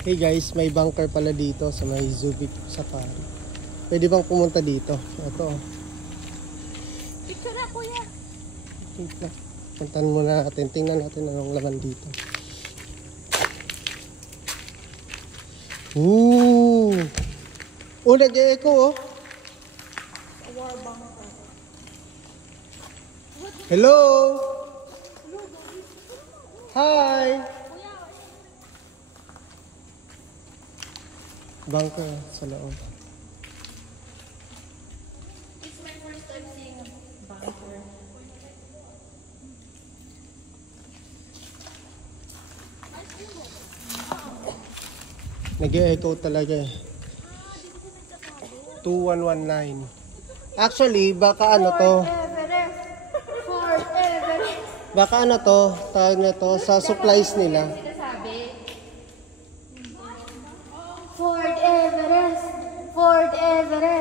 Hey guys, may bunker pala dito sa may Subic Safari. Pwede bang pumunta dito? Ito. Picture na kuya. Puntan muna natin. Tingnan natin anong laman dito. Ooh! Oh, nag-e-echo oh. Hello! Hi! Bunker sa loob. It's my first time seeing a bunker. Nag-e-echo talaga eh. 2119. Actually, baka ano to? Fort Everest. Baka ano to? Tawag na to sa supplies nila. Sinasabi. Fort Everest. Fort Everest.